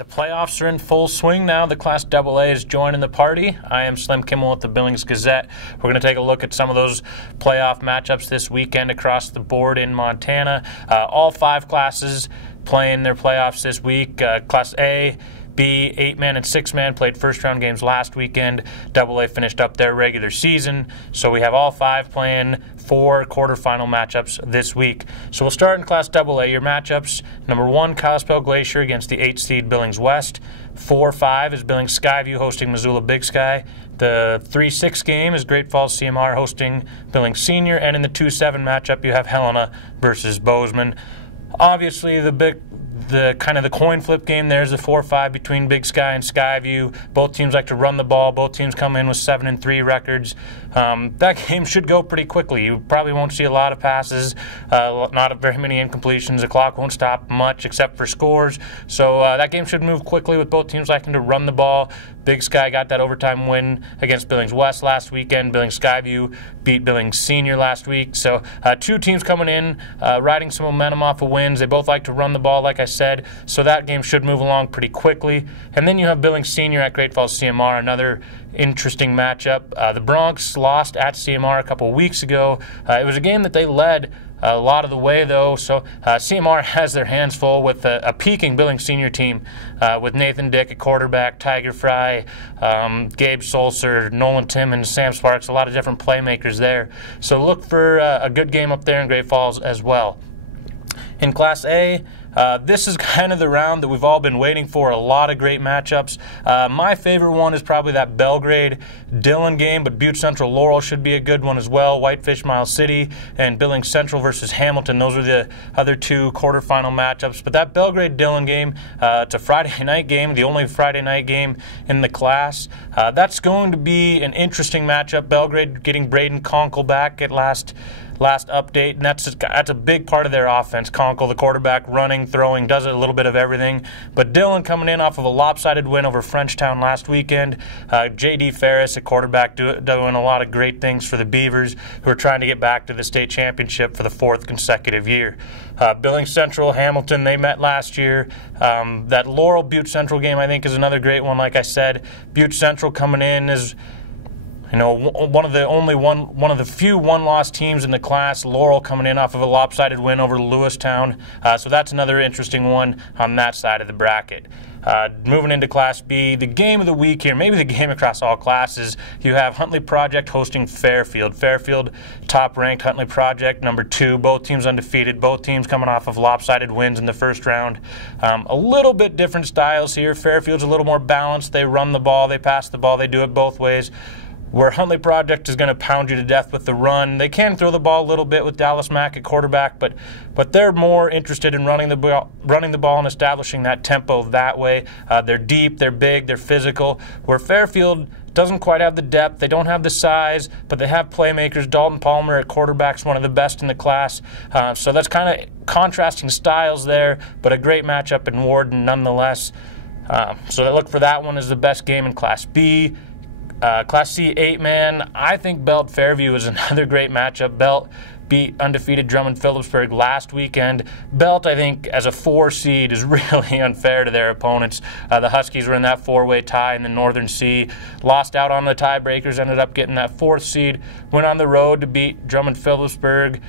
The playoffs are in full swing now. The Class AA is joining the party. I am Slim Kimmel with the Billings Gazette. We're going to take a look at some of those playoff matchups this weekend across the board in Montana. All 5 classes playing their playoffs this week. Class A, B, 8-man and 6-man played first-round games last weekend. AA finished up their regular season. So we have all 5 playing 4 quarterfinal matchups this week. So we'll start in Class AA. Your matchups, number 1, Kalispell Glacier against the 8-seed Billings West. 4-5 is Billings Skyview hosting Missoula Big Sky. The 3-6 game is Great Falls CMR hosting Billings Senior. And in the 2-7 matchup, you have Helena versus Bozeman. Obviously, the kind of the coin flip game there is the 4-5 between Big Sky and Skyview. Both teams like to run the ball. Both teams come in with 7-3 records. That game should go pretty quickly. You probably won't see a lot of passes, not very many incompletions. The clock won't stop much except for scores. So that game should move quickly with both teams liking to run the ball. Big Sky got that overtime win against Billings West last weekend. Billings Skyview beat Billings Senior last week. So 2 teams coming in, riding some momentum off of wins. They both like to run the ball, like I said. So that game should move along pretty quickly. And then you have Billings Senior at Great Falls CMR, another interesting matchup. The Broncs lost at CMR a couple weeks ago. It was a game that they led a lot of the way, though, so CMR has their hands full with a peaking Billings Senior team with Nathan Dick at quarterback, Tiger Fry, Gabe Solser, Nolan Timmons, Sam Sparks, a lot of different playmakers there. So look for a good game up there in Great Falls as well. In Class A, this is kind of the round that we've all been waiting for, a lot of great matchups. My favorite one is probably that Belgrade-Dillon game, but Butte Central-Laurel should be a good one as well. Whitefish-Miles City and Billings Central versus Hamilton, those are the other 2 quarterfinal matchups. But that Belgrade-Dillon game, it's a Friday night game, the only Friday night game in the class. That's going to be an interesting matchup. Belgrade getting Braden Conkle back at last update, and that's a big part of their offense. Conkle, the quarterback, running, throwing, does a little bit of everything. But Dillon coming in off of a lopsided win over Frenchtown last weekend. J.D. Ferris, a quarterback, doing a lot of great things for the Beavers, who are trying to get back to the state championship for the 4th consecutive year. Billings Central, Hamilton, they met last year. That Laurel-Butte Central game, I think, is another great one. Like I said, Butte Central coming in is, you know, one of the few one-loss teams in the class. Laurel coming in off of a lopsided win over Lewistown. So that's another interesting one on that side of the bracket. Moving into Class B, the game of the week here, maybe the game across all classes, you have Huntley Project hosting Fairfield. Fairfield, top-ranked, Huntley Project, number 2. Both teams undefeated. Both teams coming off of lopsided wins in the first round. A little bit different styles here. Fairfield's a little more balanced. They run the ball. They pass the ball. They do it both ways. Where Huntley Project is going to pound you to death with the run. They can throw the ball a little bit with Dallas Mack at quarterback, but they're more interested in running the ball and establishing that tempo that way. They're deep, they're big, they're physical. Where Fairfield doesn't quite have the depth, they don't have the size, but they have playmakers. Dalton Palmer at quarterback's one of the best in the class. So that's kind of contrasting styles there, but a great matchup in Warden nonetheless. So I look for that one as the best game in Class B. Class C 8-man, I think Belt-Fairview is another great matchup. Belt beat undefeated Drummond-Phillipsburg last weekend. Belt, I think, as a 4 seed is really unfair to their opponents. The Huskies were in that 4-way tie in the Northern C, lost out on the tiebreakers, ended up getting that 4th seed, went on the road to beat Drummond-Phillipsburg.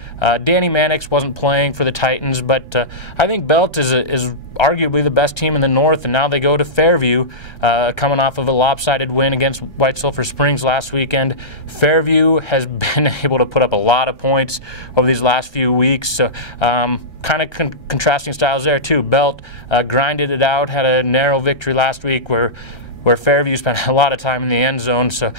Danny Mannix wasn't playing for the Titans, but I think Belt is arguably the best team in the North, and now they go to Fairview, coming off of a lopsided win against White Sulphur Springs last weekend. Fairview has been able to put up a lot of points over these last few weeks, so kind of contrasting styles there too. Belt grinded it out, had a narrow victory last week where Fairview spent a lot of time in the end zone. So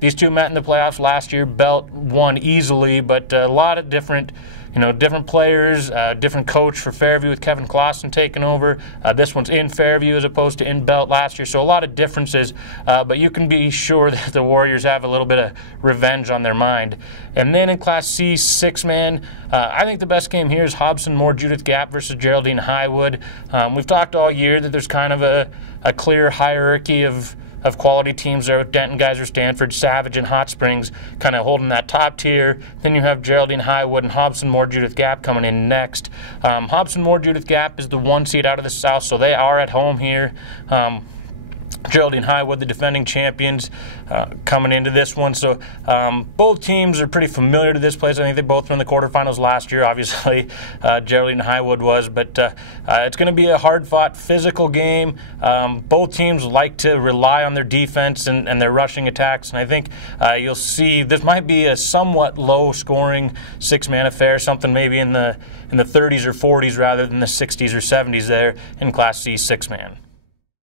these 2 met in the playoffs last year. Belt won easily, but a lot of different players, different coach for Fairview with Kevin Clausen taking over. This one's in Fairview as opposed to in Belt last year, so a lot of differences, but you can be sure that the Warriors have a little bit of revenge on their mind. And then in Class C, 6-man, I think the best game here is Hobson Moore Judith Gap versus Geraldine Highwood. We've talked all year that there's kind of a clear hierarchy of of quality teams there with Denton, Geyser, Stanford, Savage, and Hot Springs kind of holding that top tier. Then you have Geraldine, Highwood, and Hobson, Moore, Judith Gap coming in next. Hobson, Moore, Judith Gap is the 1 seed out of the South, so they are at home here. Geraldine Highwood, the defending champions, coming into this one. So both teams are pretty familiar to this place. I think they both were in the quarterfinals last year. Obviously, Geraldine Highwood was, but it's going to be a hard-fought, physical game. Both teams like to rely on their defense and their rushing attacks, and I think you'll see this might be a somewhat low-scoring six-man affair, something maybe in the 30s or 40s rather than the 60s or 70s there in Class C six-man.